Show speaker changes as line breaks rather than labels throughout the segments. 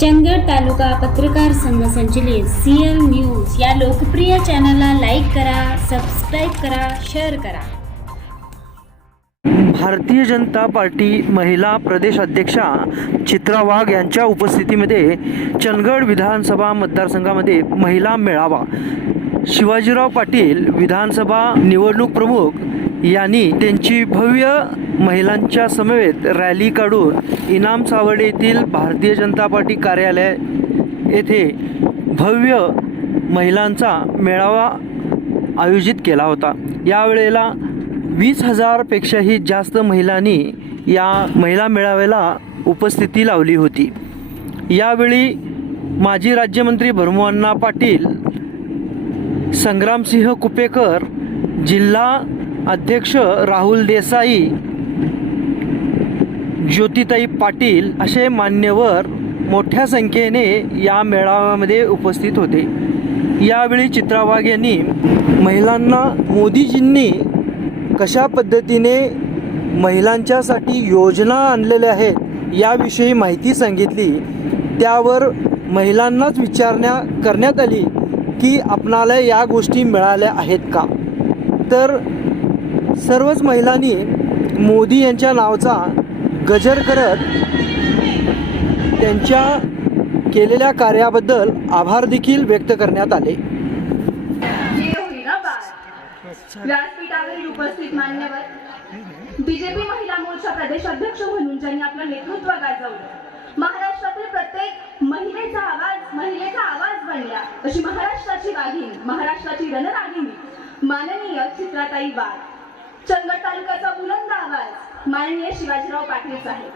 चंदगड तालुका पत्रकार संघ संचलित सीएल न्यूज या लोकप्रिय चॅनलला लाईक करा सबस्क्राईब करा शेअर करा.
भारतीय जनता पार्टी महिला प्रदेश अध्यक्षा चित्रा वाघ यांच्या उपस्थितीमध्ये चंदगड विधानसभा मतदारसंघामध्ये महिला मेळावा. शिवाजीराव पाटील विधानसभा निवडणूक प्रमुख यांनी त्यांची भव्य महिलांच्या समवेत रॅली काढून इनाम सावड येथील भारतीय जनता पार्टी कार्यालय येथे भव्य महिलांचा मेळावा आयोजित केला होता. यावेळेला वीस हजारपेक्षाही जास्त महिलांनी या महिला मेळाव्याला उपस्थिती लावली होती. यावेळी माजी राज्यमंत्री भरमोअण्णा पाटील संग्रामसिंह कुपेकर जिल्हा अध्यक्ष राहुल देसाई ज्योतिताई पाटील असे मान्यवर मोठ्या संख्येने या मेळाव्यामध्ये उपस्थित होते. यावेळी चित्रा वाघ यांनी महिलांना मोदीजींनी कशा पद्धतीने महिलांच्यासाठी योजना आणलेल्या आहेत याविषयी माहिती सांगितली. त्यावर महिलांनाच विचारण्या करण्यात आली की आपणाला या गोष्टी मिळाल्या आहेत का? तर सर्वच महिलांनी मोदी यांच्या नावाचा गजर करत त्यांच्या केलेल्या कार्याबद्दल आभार देखील व्यक्त करण्यात आले.
व्यासपीठावरील उपस्थित मान्यवर बीजेपी महिला मोर्चा प्रदेश अध्यक्ष म्हणून ज्यांनी आपलं नेतृत्व गाजवलं महाराष्ट्रातील प्रत्येक महिलेचा आवाज महिलेचा आवाज बनला. अशी महाराष्ट्राची वाघिणी महाराष्ट्राची रणरागिणी माननीय चित्राताई वाघ चंदगड तालुक्याचा बुलंद आवाज माननीय शिवाजीराव पाटील साहेब.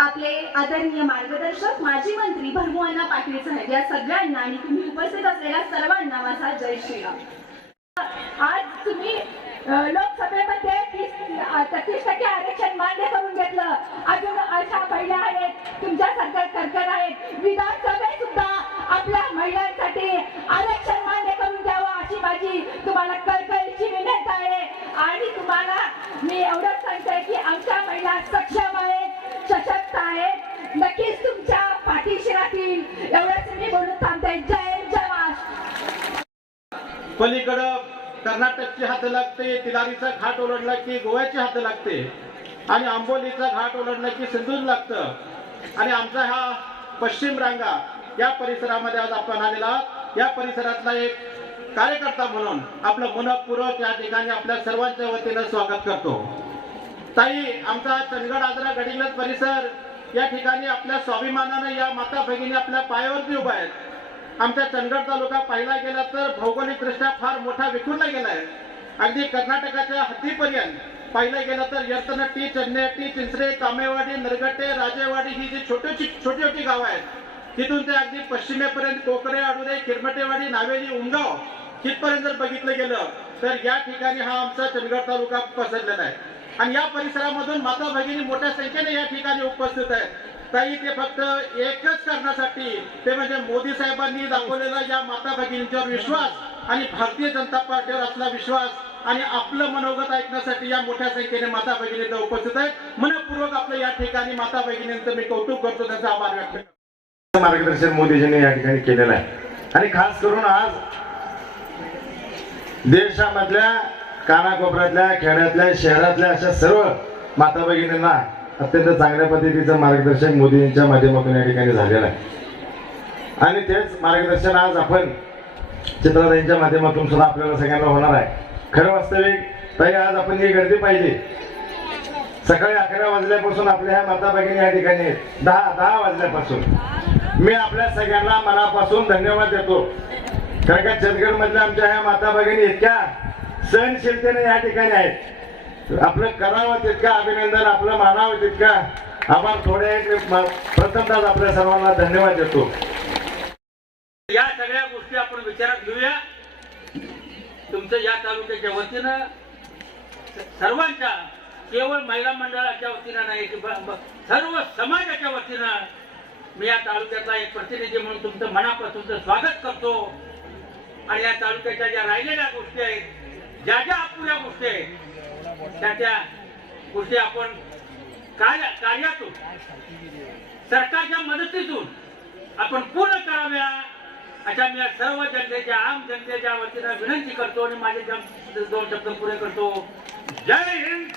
आपले आदरणीय मार्गदर्शक माजी मंत्री भरमुअण्णा पाटील साहेब या सगळ्यांना आणि तुम्ही उपस्थित असलेल्या सर्वांना माझा जय श्रीराम. आज तुम्ही लोकसभेमध्ये तीस टक्के आरक्षण मान्य करून घेतलं. अजून अशा पहिल्या आहेत. तुमच्या सरकार सरकार आहेत. विधानसभेत सुद्धा आपल्या महिलांसाठी आरक्षण मान्य करून द्यावं अशी माझी तुम्हाला कळकळीची विनंती आहे आणि तुम्हाला मी एवढंच सांगते की आमच्या महिला सक्षम आहेत सशक्त आहेत नक्कीच तुमच्या पाठीशी राहतील एवढंच मी बोलून थांबते जय जवान
पलीकडं कर्नाटकची हात लागते तिलारीचा घाट ओलांडला की गोव्याची हात लागते आणि आंबोलीचा घाट ओलांडला की सिंधूर लागतं. आणि आमचा हा पश्चिम रांगा या परिसरामध्ये आज आपण आलेला या परिसरातला एक कार्यकर्ता म्हणून आपलं मनपूर्वक या ठिकाणी आपल्या सर्वांच्या वतीनं स्वागत करतो. ताई आमचा चंदगड आजरा गडिंगलज परिसर या ठिकाणी आपल्या स्वाभिमानानं या माता भगिनी आपल्या पायावरती उभा आहेत. आमचा चंदगड तालुका पाहिला गेला तर भौगोलिक दृष्ट्या फार मोठा विखुरला गेलाय अगदी कर्नाटकाच्या हद्दीपर्यंत पाहिलं गेलं तर यर्तनट्टी चन्नेट्टी चिंचरे कामेवाडी नरगट्टे राजेवाडी ही जी छोटी छोटी छोटी गावं आहेत तिथून ते अगदी पश्चिमेपर्यंत कोकरे आडुरे किरमटेवाडी नावेली उमगाव तिथपर्यंत जर बघितलं गेलं तर या ठिकाणी हा आमचा चंदगड तालुका पसरलेला आहे. आणि या परिसरामधून माता भगिनी मोठ्या संख्येने या ठिकाणी उपस्थित आहेत. काही ते फक्त एकच करण्यासाठी ते म्हणजे मोदी साहेबांनी दाखवलेला या माता भगिनींच्यावर विश्वास आणि भारतीय जनता पार्टीवर असला विश्वास आणि आपलं मनोगत ऐकण्यासाठी या मोठ्या संख्येने माता भगिनींना उपस्थित आहेत. मनपूर्वक आपलं या ठिकाणी माता भगिनींचं मी कौतुक करतो त्यांचा आभार व्यक्त करतो.
मार्गदर्शन मोदीजींनी या ठिकाणी केलेलं आहे. आणि खास करून आज देशामधल्या कानाकोपऱ्यातल्या खेड्यातल्या शहरातल्या अशा सर्व माता भगिनींना अत्यंत चांगल्या पद्धतीचं मार्गदर्शन मोदींच्या माध्यमातून या ठिकाणी झालेलं आहे. आणि तेच मार्गदर्शन आज आपण चित्रताईंच्या माध्यमातून सुद्धा आपल्याला सगळ्यांना होणार आहे. खरं वास्तविक ताई आज आपण ही गर्दी पाहिजे सकाळी अकरा वाजल्यापासून आपल्या ह्या माता भगिनी या ठिकाणी आहेत. दहा दहा वाजल्यापासून. मी आपल्या सगळ्यांना मनापासून धन्यवाद देतो. कारण का चंदगड मधल्या आमच्या ह्या माता भगिनी इतक्या सहनशीलतेने या ठिकाणी आहेत. आपलं करावं तितकं अभिनंदन आपलं मानावं तितकं. आपण थोड्या आहेत. प्रथमतः आपल्या सर्वांना धन्यवाद देतो.
या सगळ्या गोष्टी आपण विचारात घेऊया. तुमचं या तालुक्याच्या वतीनं सर्वांच्या केवळ महिला मंडळाच्या वतीनं नाही की सर्व समाजाच्या वतीनं मी या तालुक्याचा एक प्रतिनिधी म्हणून तुमचं मनापासून स्वागत करतो. आणि या तालुक्याच्या ज्या राहिलेल्या गोष्टी आहेत ज्या ज्या अपुऱ्या गोष्टी आहेत त्या त्या गोष्टी आपण कार्य कार्यातून सरकारच्या मदतीतून आपण पूर्ण कराव्या अशा मी या सर्व जनतेच्या आम जनतेच्या वतीनं विनंती करतो आणि माझे दोन शब्द पुरे करतो. जय हिंद